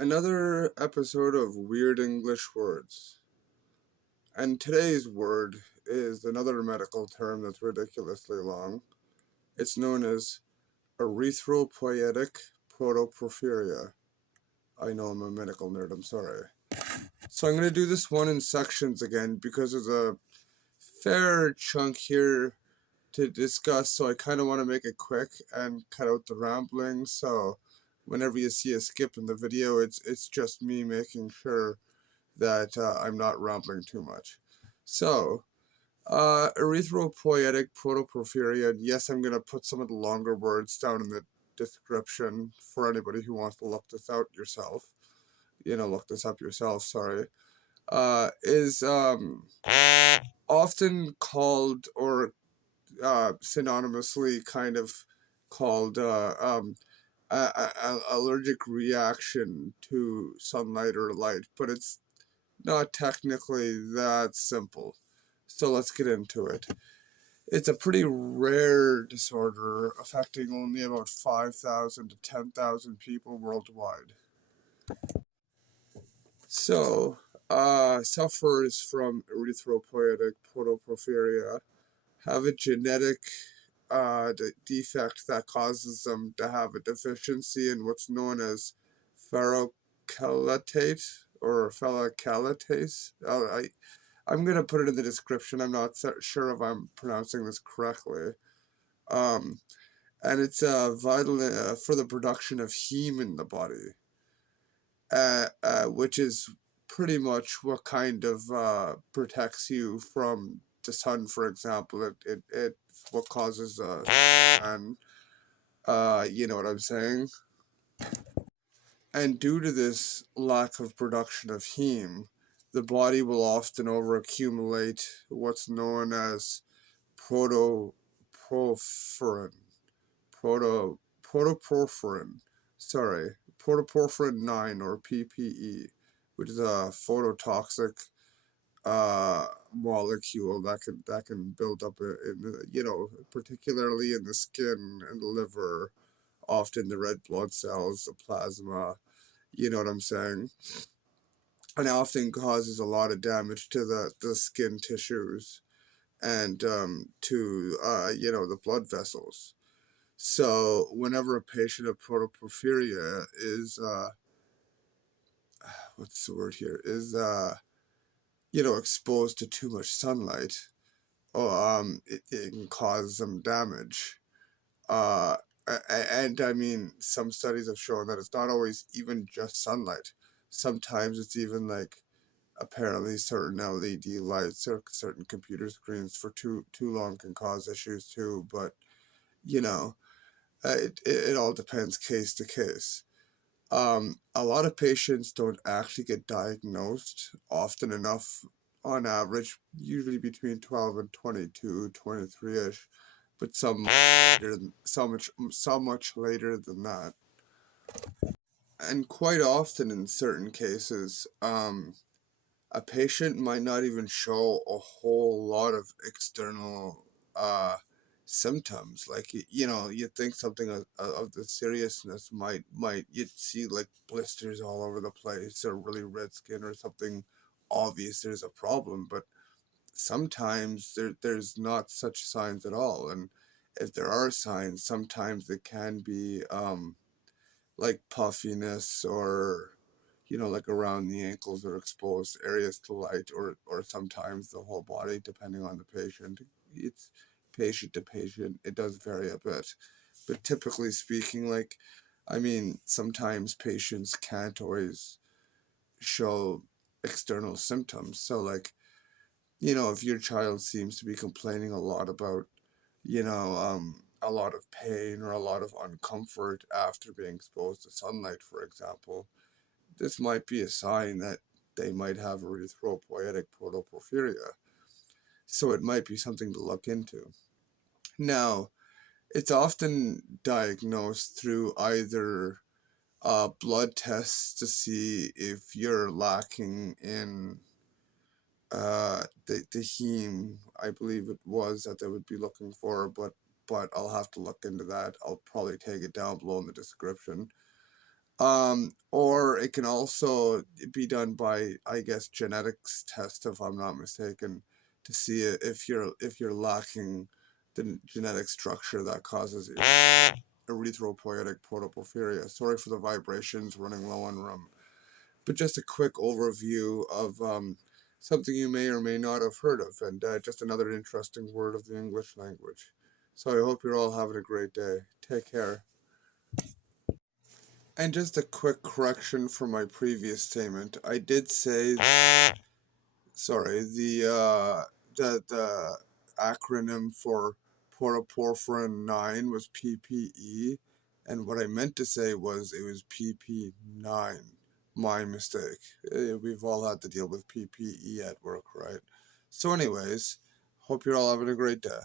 Another episode of Weird English Words. And today's word is another medical term that's ridiculously long. It's known as erythropoietic protoporphyria. I know I'm a medical nerd, I'm sorry. So I'm going to do this one in sections again because there's a fair chunk here to discuss, so I kind of want to make it quick and cut out the rambling. So whenever you see a skip in the video, it's just me making sure that I'm not rambling too much. So, erythropoietic protoporphyria. Yes, I'm going to put some of the longer words down in the description for anybody who wants to look this out yourself. Look this up yourself, sorry. Is often called or synonymously kind of called allergic reaction to sunlight or light, but it's not technically that simple. So let's get into it. It's a pretty rare disorder affecting only about 5,000 to 10,000 people worldwide. So, sufferers from erythropoietic protoporphyria have a genetic defect that causes them to have a deficiency in what's known as Farrochelatate or Farrochelatase. I'm going to put it in the description. I'm not sure if I'm pronouncing this correctly. And it's vital for the production of heme in the body, which is pretty much what kind of protects you from the sun, for example. It what causes and you know what I'm saying. And due to this lack of production of heme, the body will often overaccumulate what's known as protoporphyrin, protoporphyrin, protoporphyrin 9 or PPE, which is a phototoxic molecule that can build up particularly in the skin and the liver, often the red blood cells, the plasma, you know what I'm saying? And it often causes a lot of damage to the skin tissues and to the blood vessels. So whenever a patient of protoporphyria is what's the word here, is exposed to too much sunlight, it can cause some damage. And I mean, some studies have shown that it's not always even just sunlight. Sometimes it's even like apparently certain LED lights or certain computer screens for too long can cause issues too. But it all depends case to case. A lot of patients don't actually get diagnosed often enough on average, usually between 12 and 22, 23-ish, but some much later than that. And quite often in certain cases, a patient might not even show a whole lot of external symptoms. Like you'd think something of the seriousness might you'd see like blisters all over the place or really red skin or something obvious there's a problem, but sometimes there's not such signs at all. And if there are signs, sometimes it can be like puffiness or like around the ankles or exposed areas to light, or sometimes the whole body, depending on the patient. It's patient to patient. It does vary a bit. But typically speaking, sometimes patients can't always show external symptoms. So if your child seems to be complaining a lot about, a lot of pain or a lot of uncomfort after being exposed to sunlight, for example, this might be a sign that they might have erythropoietic protoporphyria. So it might be something to look into. Now, it's often diagnosed through either blood tests to see if you're lacking in the heme, I believe it was, that they would be looking for, but I'll have to look into that. I'll probably take it down below in the description. Or it can also be done by, I guess, genetics test, if I'm not mistaken, to see if you're lacking the genetic structure that causes erythropoietic protoporphyria. Sorry for the vibrations, running low on rum. But just a quick overview of something you may or may not have heard of, and just another interesting word of the English language. So I hope you're all having a great day. Take care. And just a quick correction for my previous statement. I did say, sorry, the acronym for protoporphyrin 9 was PPE, and what I meant to say was it was PP9. My mistake. We've all had to deal with PPE at work, right? So anyways, hope you're all having a great day.